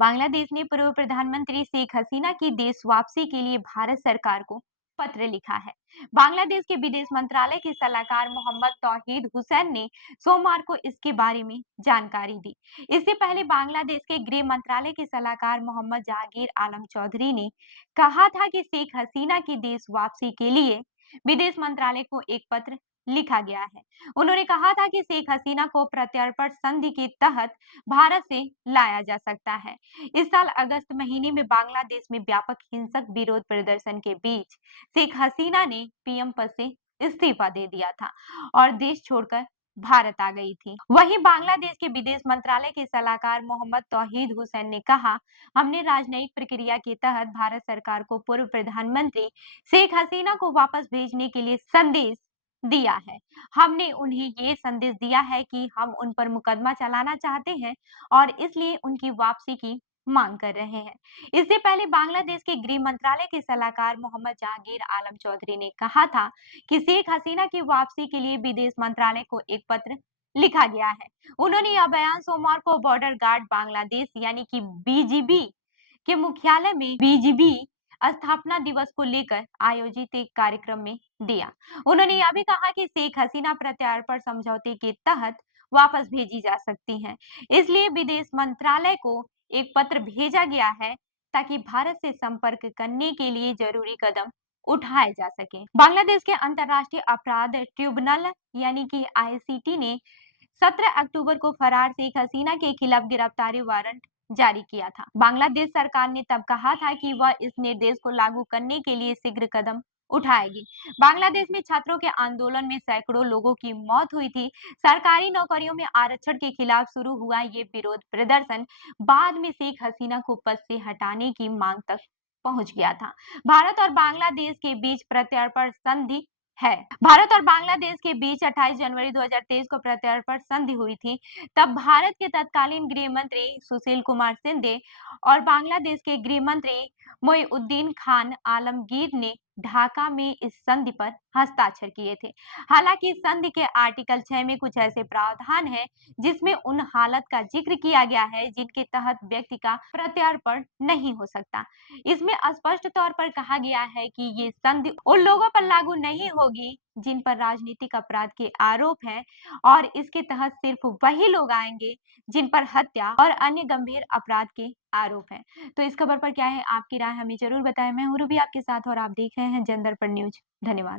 बांग्लादेश ने पूर्व प्रधानमंत्री शेख हसीना की देश वापसी के लिए भारत सरकार को पत्र लिखा है। बांग्लादेश के विदेश मंत्रालय के सलाहकार मोहम्मद तौहीद हुसैन ने सोमवार को इसके बारे में जानकारी दी। इससे पहले बांग्लादेश के गृह मंत्रालय के सलाहकार मोहम्मद जहांगीर आलम चौधरी ने कहा था कि शेख हसीना की देश वापसी के लिए विदेश मंत्रालय को एक पत्र लिखा गया है। उन्होंने कहा था कि शेख हसीना को प्रत्यर्पण संधि के तहत भारत से लाया जा सकता है। इस साल अगस्त महीने में बांग्लादेश में व्यापक हिंसक विरोध प्रदर्शन के बीच शेख हसीना ने पीएम पद से इस्तीफा दे दिया था और देश छोड़कर भारत आ गई थी। वहीं बांग्लादेश के विदेश मंत्रालय के सलाहकार मोहम्मद तौहीद हुसैन ने कहा, हमने राजनयिक प्रक्रिया के तहत भारत सरकार को पूर्व प्रधानमंत्री शेख हसीना को वापस भेजने के लिए संदेश दिया है। हमने उन्हें ये संदेश दिया है कि हम उन पर मुकदमा चलाना चाहते हैं और इसलिए उनकी वापसी की मांग कर रहे हैं। इससे पहले बांग्लादेश के गृह मंत्रालय के सलाहकार मोहम्मद जहांगीर आलम चौधरी ने कहा था कि शेख हसीना की वापसी के लिए विदेश मंत्रालय को एक पत्र लिखा गया है। उन्होंने यह बयान सोमवार को बॉर्डर गार्ड बांग्लादेश यानी कि बीजीबी के मुख्यालय में बीजीबी स्थापना दिवस को लेकर आयोजित एक कार्यक्रम में दिया। उन्होंने यह भी कहा कि शेख हसीना प्रत्यार्पण समझौते के तहत वापस भेजी जा सकती हैं। इसलिए विदेश मंत्रालय को एक पत्र भेजा गया है ताकि भारत से संपर्क करने के लिए जरूरी कदम उठाए जा सके। बांग्लादेश के अंतर्राष्ट्रीय अपराध ट्रिब्यूनल यानी कि आईसीटी ने 17 अक्टूबर को फरार शेख हसीना के खिलाफ गिरफ्तारी वारंट जारी किया था। बांग्लादेश सरकार ने तब कहा था कि वह इस निर्देश को लागू करने के लिए शीघ्र कदम उठाएगी। बांग्लादेश में छात्रों के आंदोलन में सैकड़ों लोगों की मौत हुई थी। सरकारी नौकरियों में आरक्षण के खिलाफ शुरू हुआ ये विरोध प्रदर्शन बाद में शेख हसीना को पद से हटाने की मांग तक पहुंच गया था। भारत और बांग्लादेश के बीच प्रत्यर्पण संधि है। भारत और बांग्लादेश के बीच 28 जनवरी 2023 को प्रत्यर्पण संधि हुई थी। तब भारत के तत्कालीन गृह मंत्री सुशील कुमार शिंदे और बांग्लादेश के गृह मंत्री मोइनुद्दीन खान आलमगीर ने ढाका में इस संधि पर हस्ताक्षर किए थे। हालांकि संधि के आर्टिकल 6 में कुछ ऐसे प्रावधान हैं जिसमें उन हालत का जिक्र किया गया है जिनके तहत व्यक्ति का प्रत्यर्पण नहीं हो सकता। इसमें स्पष्ट तौर पर कहा गया है कि ये संधि उन लोगों पर लागू नहीं होगी जिन पर राजनीतिक अपराध के आरोप हैं और इसके तहत सिर्फ वही लोग आएंगे जिन पर हत्या और अन्य गंभीर अपराध के आरोप हैं। तो इस खबर पर क्या है आपकी राय हमें जरूर बताएं। मैं हूं रूबी आपके साथ और आप देख रहे हैं जन दर्पण न्यूज। धन्यवाद।